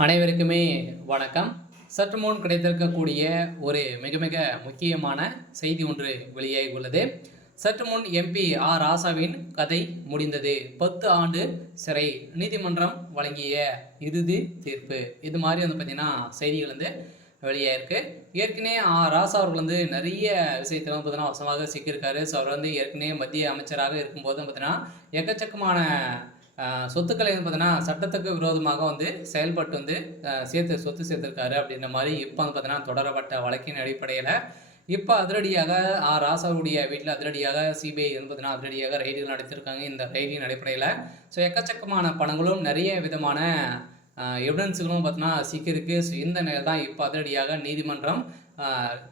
அனைவருக்குமே வணக்கம். சற்று முன் கிடைத்திருக்கக்கூடிய ஒரு மிக மிக முக்கியமான செய்தி ஒன்று வெளியாகி உள்ளது. சற்று முன் எம்பி ஆர் ராசாவின் கதை முடிந்தது. பத்து ஆண்டு சிறை நீதிமன்றம் வழங்கிய இறுதி தீர்ப்பு. இது மாதிரி வந்து பார்த்திங்கன்னா செய்திகள் வந்து வெளியாயிருக்கு ஏற்கனவே ஆர் ராசா அவர்கள் வந்து நிறைய விஷயத்தில் வந்து பார்த்தீங்கன்னா வசமாக சிக்கியிருக்காரு. ஸோ அவர் வந்து ஏற்கனவே மத்திய அமைச்சராக இருக்கும்போது பார்த்தீங்கன்னா எக்கச்சக்கமான சொத்துக்களை வந்து பார்த்தீங்கன்னா சட்டத்துக்கு விரோதமாக வந்து செயல்பட்டு வந்து சேர்த்து சொத்து சேர்த்துருக்காரு அப்படின்ற மாதிரி இப்போ வந்து பார்த்தீங்கன்னா தொடரப்பட்ட வழக்கின் அடிப்படையில் இப்போ அதிரடியாக ஆ ராசாவுடைய வீட்டில் அதிரடியாக சிபிஐ வந்து பார்த்தீங்கன்னா அதிரடியாக ரைடுகள் நடத்தியிருக்காங்க இந்த ரைடின் அடிப்படையில். ஸோ எக்கச்சக்கமான பணங்களும் நிறைய விதமான எவிடன்ஸுகளும் பார்த்தீங்கன்னா சிக்கியிருக்கு. ஸோ இந்த நேரம் தான் இப்போ அதிரடியாக நீதிமன்றம்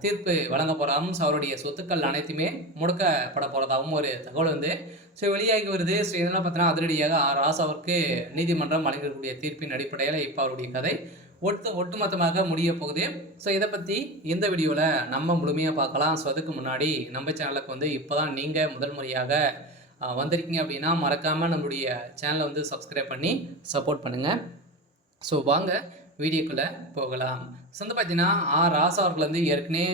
தீர்ப்பு வழங்க போகிறதாகவும் ஸோ அவருடைய சொத்துக்கள் அனைத்துமே முடக்கப்பட போகிறதாகவும் ஒரு தகவல் வந்து ஸோ வெளியாகி வருது. ஸோ இதெல்லாம் பார்த்தீங்கன்னா அதிரடியாக ஆர் அவருக்கு நீதிமன்றம் வழங்கக்கூடிய தீர்ப்பின் அடிப்படையில் இப்போ அவருடைய கதை ஒட்டு ஒட்டுமொத்தமாக முடிய போகுது. ஸோ இதை பற்றி இந்த வீடியோவில் நம்ம முழுமையாக பார்க்கலாம். ஸோ அதுக்கு முன்னாடி நம்ம சேனலுக்கு வந்து இப்போ தான் நீங்கள் முதல் முறையாக வந்திருக்கீங்க அப்படின்னா மறக்காமல் நம்மளுடைய சேனலை வந்து சப்ஸ்கிரைப் பண்ணி சப்போர்ட் பண்ணுங்கள் ஸோ வாங்க வீடியோக்குள்ளே போகலாம். ஸோ வந்து பார்த்தீங்கன்னா ஆர் ராசா அவர்கள் வந்து ஏற்கனவே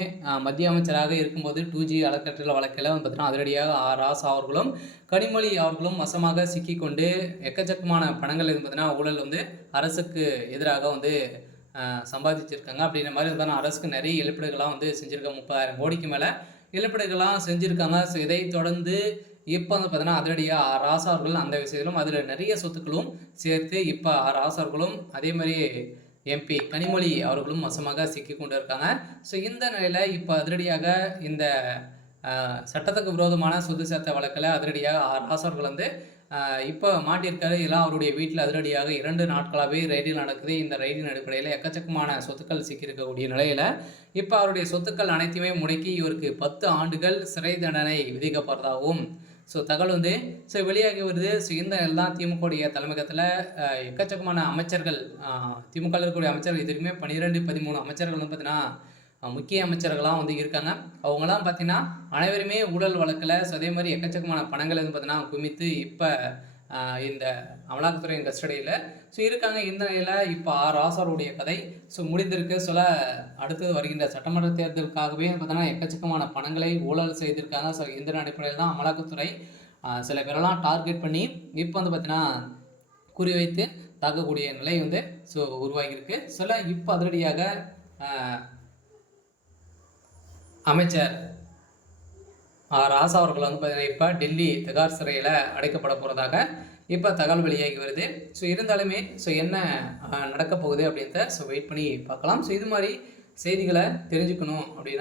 மத்திய அமைச்சராக இருக்கும்போது டூ ஜி அலக்கற்றல் வழக்கில் வந்து பார்த்தீங்கன்னா அதிரடியாக ஆர் ராசா அவர்களும் கனிமொழி அவர்களும் வசமாக சிக்கிக்கொண்டு எக்கச்சக்கமான பணங்கள் வந்து பார்த்தீங்கன்னா ஊழல் வந்து அரசுக்கு எதிராக வந்து சம்பாதிச்சிருக்காங்க. அப்படின்ற மாதிரி வந்து அரசுக்கு நிறைய இழப்பீடுகள்லாம் வந்து செஞ்சுருக்காங்க. முப்பதாயிரம் கோடிக்கு மேலே இழப்பீடுகள்லாம் செஞ்சுருக்காங்க. ஸோ இதை தொடர்ந்து இப்போ வந்து பார்த்தீங்கன்னா அதிரடியாக ஆர் ராசா அவர்கள் அந்த விஷயத்திலும் அதில் நிறைய சொத்துக்களும் சேர்த்து இப்போ ஆர் ராசா அவர்களும் அதே மாதிரி எம்பி கனிமொழி அவர்களும் வசமாக சிக்கி கொண்டு இருக்காங்க ஸோ இந்த நிலையில் இப்போ அதிரடியாக இந்த சட்டத்துக்கு விரோதமான சொத்து சேர்த்த வழக்கில் அதிரடியாக ஆர் அவர்கள் வந்து இப்போ மாட்டியிருக்காரு. இதெல்லாம் அவருடைய வீட்டில் அதிரடியாக இரண்டு நாட்களாகவே ரைடில் நடக்குது. இந்த ரெய்டின் அடிப்படையில் எக்கச்சக்கமான சொத்துக்கள் சிக்கியிருக்கக்கூடிய நிலையில் இப்போ அவருடைய சொத்துக்கள் அனைத்தையுமே முடக்கி இவருக்கு பத்து ஆண்டுகள் சிறை தண்டனை விதிக்கப்படுறதாகவும் ஸோ தகவல் வந்து ஸோ வெளியாகி வருது. ஸோ இந்த எல்லாம் திமுகவுடைய தலைமையகத்தில் எக்கச்சக்கமான அமைச்சர்கள் திமுக இருக்கக்கூடிய அமைச்சர்கள் இதுக்குமே பன்னிரெண்டு பதிமூணு அமைச்சர்கள் வந்து பார்த்தீங்கன்னா முக்கிய அமைச்சர்கள்லாம் வந்து இருக்காங்க. அவங்களாம் பார்த்தீங்கன்னா அனைவருமே ஊழல் வழக்கில் ஸோ அதே மாதிரி எக்கச்சக்கமான பணங்களை வந்து பார்த்தீங்கன்னா குமித்து இப்போ இந்த அமலாக்கத்துறையின் கஸ்டடியில் ஸோ இருக்காங்க இந்த நிலையில் இப்போ ஆர் ஆசாருடைய கதை. ஸோ முடிந்திருக்கு. சொல்ல அடுத்தது வருகின்ற சட்டமன்ற தேர்தலுக்காகவே பார்த்தோன்னா எக்கச்சக்கமான பணங்களை ஊழல் செய்திருக்காங்க. ஸோ இந்த அடிப்படையில் தான் அமலாக்கத்துறை சில பேரெல்லாம் டார்கெட் பண்ணி இப்போ வந்து பார்த்தீங்கன்னா குறிவைத்து தாக்கக்கூடிய நிலை வந்து ஸோ உருவாகியிருக்கு. சில இப்போ அதிரடியாக அமைச்சர் ராசா அவர்கள் வந்து பார்த்தீங்கன்னா இப்போ டெல்லி திகார் சிறையில் அடைக்கப்பட போகிறதாக இப்போ தகவல் வெளியாகி வருது. ஸோ இருந்தாலுமே ஸோ என்ன நடக்க போகுது அப்படின்றத ஸோ வெயிட் பண்ணி பார்க்கலாம். ஸோ இது மாதிரி செய்திகளை தெரிஞ்சுக்கணும் அப்படின்னா